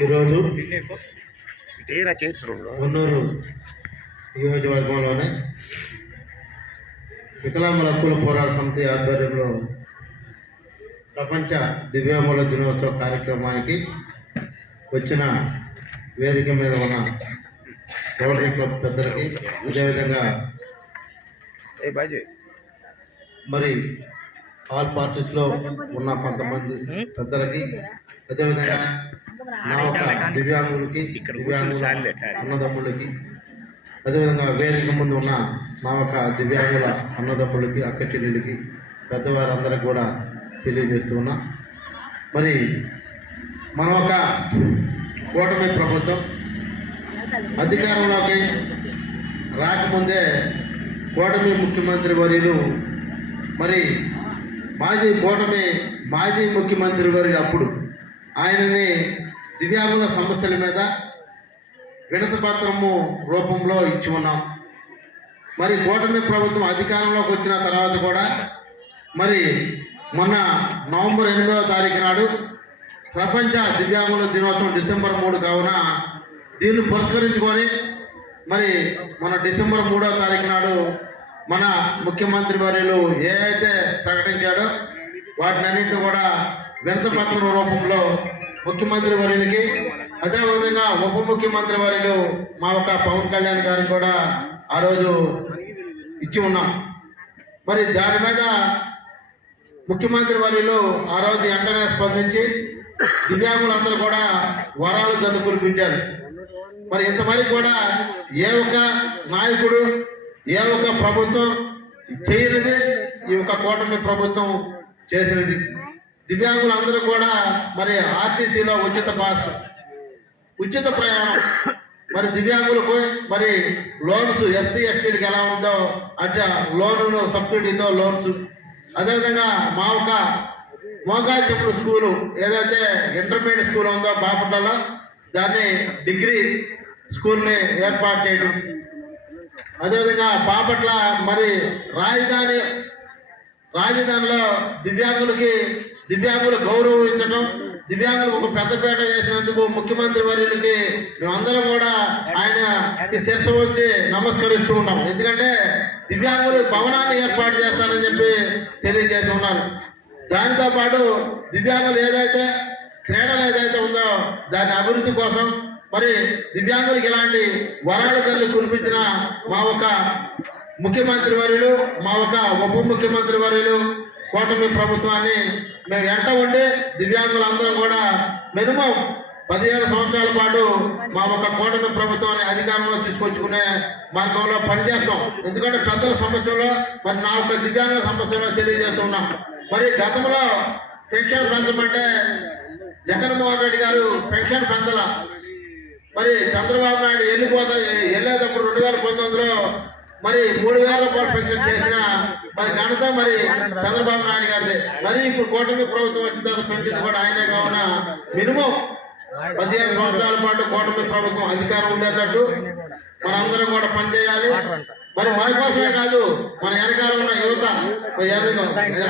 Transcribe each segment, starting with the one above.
ఈరోజు కొన్నూరు నియోజకవర్గంలోనే వికలాంగుల హక్కుల పోరాట సమితి ఆధ్వర్యంలో ప్రపంచ దివ్యాంగుల దినోత్సవ కార్యక్రమానికి వచ్చిన వేదిక మీద ఉన్న రోటరీ క్లబ్ పెద్దలకి, అదేవిధంగా మరి ఆల్ పార్టీస్లో ఉన్న కొంతమంది పెద్దలకి, అదేవిధంగా నా ఒక దివ్యాంగులకి, దివ్యాంగుల అన్నదమ్ములకి, అదేవిధంగా వేదిక ముందు ఉన్న నా ఒక దివ్యాంగుల అన్నదమ్ములకి, అక్క చెల్లెలకి, పెద్దవారందరికీ కూడా తెలియజేస్తూ ఉన్నా. మరి మన ఒక కూటమి ప్రభుత్వం అధికారంలోకి రాకముందే కూటమి ముఖ్యమంత్రి వర్యులు మరి మాజీ ముఖ్యమంత్రి వర్యులు అప్పుడు ఆయనని దివ్యాంగుల సమస్యల మీద వినతి పత్రము రూపంలో ఇచ్చి ఉన్నాం. మరి కూటమి ప్రభుత్వం అధికారంలోకి వచ్చిన తర్వాత కూడా మరి మొన్న నవంబర్ 8వ తారీఖు నాడు ప్రపంచ దివ్యాంగుల దినోత్సవం డిసెంబర్ 3 కావున దీన్ని పురస్కరించుకొని మరి మన డిసెంబర్ 3వ తారీఖు నాడు మన ముఖ్యమంత్రి వర్యులు ఏ అయితే ప్రకటించాడో వాటినన్నింటినీ కూడా వినతి పత్రం రూపంలో ముఖ్యమంత్రి వర్యులకి, అదేవిధంగా ఉప ముఖ్యమంత్రి వర్యులు మా ఒక పవన్ కళ్యాణ్ గారికి కూడా ఆ రోజు ఇచ్చి ఉన్నాం. మరి దాని మీద ముఖ్యమంత్రి వర్యులు ఆ రోజు వెంటనే స్పందించి దివ్యాంగులందరూ కూడా వరాలు జల్లు కురిపించారు. మరి ఇంతమంది కూడా ఏ ఒక్క నాయకుడు, ఏ ఒక్క ప్రభుత్వం చేయనిది ఈ యొక్క కూటమి ప్రభుత్వం చేసినది. దివ్యాంగులందరూ కూడా మరి ఆర్టీసీలో ఉచిత ప్రయాణం, మరి దివ్యాంగులకు మరి లోన్స్ ఎస్సీ ఎస్టీలకు ఎలా ఉందో అంటే లోను సబ్సిడీతో లోన్స్, అదేవిధంగా మా ఒక మోగాలి చెప్పుడు స్కూలు ఏదైతే ఇంటర్మీడియట్ స్కూల్ ఉందో బాపట్లలో దాన్ని డిగ్రీ స్కూల్ని ఏర్పాటు చేయడం, అదేవిధంగా బాపట్ల మరి రాజధానిలో దివ్యాంగులు గౌరవించడం, దివ్యాంగులకు ఒక పెద్దపేట వేసినందుకు ముఖ్యమంత్రి వర్యులకి మేమందరం కూడా ఆయన శిరస వచ్చి నమస్కరిస్తూ ఉన్నాం. ఎందుకంటే దివ్యాంగులు భవనాన్ని ఏర్పాటు చేస్తారని చెప్పి తెలియజేసి ఉన్నారు. దానితో పాటు దివ్యాంగులు ఏదైతే క్రీడలు ఏదైతే ఉందో దాని అభివృద్ధి కోసం మరి దివ్యాంగులకు ఇలాంటి వరాలు తల్లి కురిపించిన మా ఒక ముఖ్యమంత్రి వర్యులు, మా ఒక ఉప ముఖ్యమంత్రి వర్యులు కూటమి ప్రభుత్వాన్ని మేము వెంట ఉండి దివ్యాంగులందరం కూడా మినిమం 15 సంవత్సరాల పాటు మా ఒక కూటమి ప్రభుత్వాన్ని అధికారంలో తీసుకొచ్చుకునే మార్గంలో పనిచేస్తాం. ఎందుకంటే పెద్దల సమస్యలో మరి నా ఒక దివ్యాంగ సమస్యలో తెలియజేస్తున్నాం. మరి గతంలో పెన్షన్ పెంచమంటే జగన్మోహన్ రెడ్డి గారు పెన్షన్ పెంచల, మరి చంద్రబాబు నాయుడు వెళ్ళేటప్పుడు 2019లో మరి 3000 రూపాయలు పెన్షన్ చేసిన మరి ఘనత మరి చంద్రబాబు నాయుడు గారిది. మరి ఇప్పుడు కూటమి ప్రభుత్వం వచ్చిన తర్వాత పెంచింది కూడా ఆయనే. కావున మినిమం 15 సంవత్సరాల పాటు కూటమి ప్రభుత్వం అధికారం ఉండేటట్టు మనందరం కూడా పనిచేయాలి. మరి మన కోసమే కాదు, మన వెనకాల ఉన్న యువత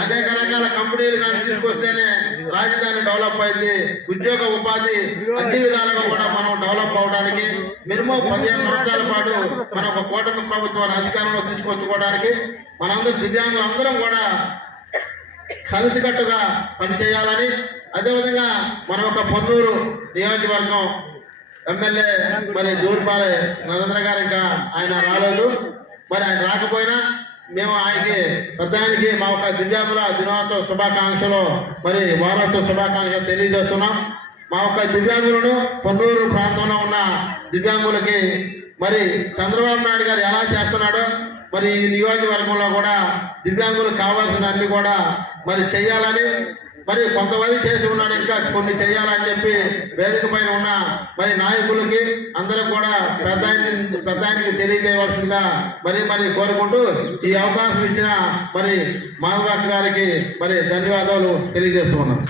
అనేక రకాల కంపెనీలు కానీ తీసుకొస్తేనే రాజధాని డెవలప్ అయింది. ఉద్యోగ ఉపాధి అన్ని విధాలుగా కూడా మనం డెవలప్ అవడానికి మినిమం 15 సంవత్సరాల పాటు మన ఒక కూటమి ప్రభుత్వాన్ని అధికారంలో తీసుకొచ్చుకోవడానికి మనందరం దివ్యాంగులందరం కూడా కలిసికట్టుగా పనిచేయాలని, అదేవిధంగా మన ఒక పొన్నూరు నియోజకవర్గం ఎమ్మెల్యే మరి దూర్పాలె నరేంద్ర గారు ఇంకా ఆయన రాలేదు. మరి ఆయన రాకపోయినా మేము ఆయనకి మా ఒక దివ్యాంగుల దినోత్సవ శుభాకాంక్షలు మరి వారోత్సవ శుభాకాంక్షలు తెలియజేస్తున్నాం. మా ఒక దివ్యాంగులను పొన్నూరు ప్రాంతంలో ఉన్న దివ్యాంగులకి మరి చంద్రబాబు నాయుడు గారు ఎలా చేస్తున్నాడో మరి ఈ నియోజకవర్గంలో కూడా దివ్యాంగులకు కావాల్సిన అన్ని కూడా మరి చేయాలని, మరి కొంతమంది చేసి ఉన్నాడు, ఇంకా కొన్ని చేయాలని చెప్పి వేదిక పైన ఉన్న మరి నాయకులకి అందరూ కూడా పెద్దాయనికి తెలియజేయవలసిందిగా మరి కోరుకుంటూ ఈ అవకాశం ఇచ్చిన మరి మాధవ గారికి మరి ధన్యవాదాలు తెలియజేస్తూ ఉన్నాను.